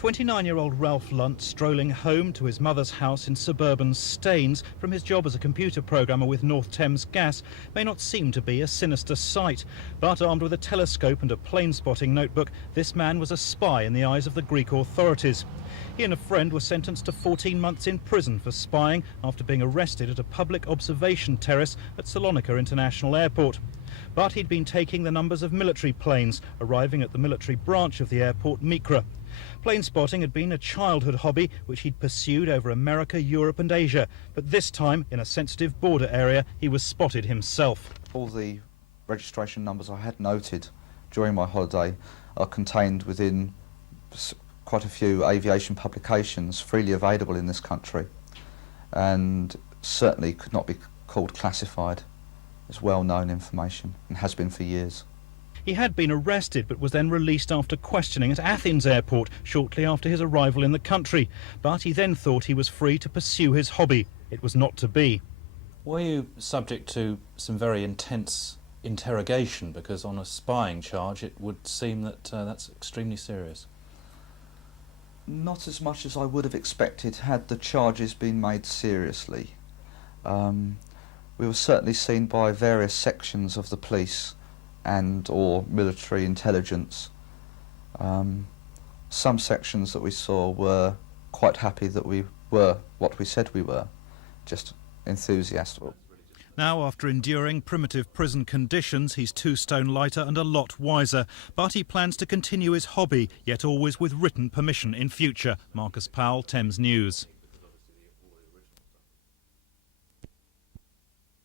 29-year-old Ralph Lunt, strolling home to his mother's house in suburban Staines from his job as a computer programmer with North Thames Gas, may not seem to be a sinister sight. But armed with a telescope and a plane-spotting notebook, this man was a spy in the eyes of the Greek authorities. He and a friend were sentenced to 14 months in prison for spying after being arrested at a public observation terrace at Salonika International Airport. But he'd been taking the numbers of military planes, arriving at the military branch of the airport, Mikra. Plane spotting had been a childhood hobby which he'd pursued over America, Europe and Asia. But this time, in a sensitive border area, he was spotted himself. All the registration numbers I had noted during my holiday are contained within quite a few aviation publications freely available in this country, and certainly could not be called classified. It's well-known information and has been for years. He had been arrested but was then released after questioning at Athens airport shortly after his arrival in the country. But he then thought he was free to pursue his hobby. It was not to be. Were you subject to some very intense interrogation? Because on a spying charge it would seem that that's extremely serious. Not as much as I would have expected had the charges been made seriously. We were certainly seen by various sections of the police and or military intelligence. Some sections that we saw were quite happy that we were what we said we were, just enthusiastic. Now, after enduring primitive prison conditions, he's 2 stone lighter and a lot wiser. But he plans to continue his hobby, yet always with written permission in future. Marcus Powell, Thames News.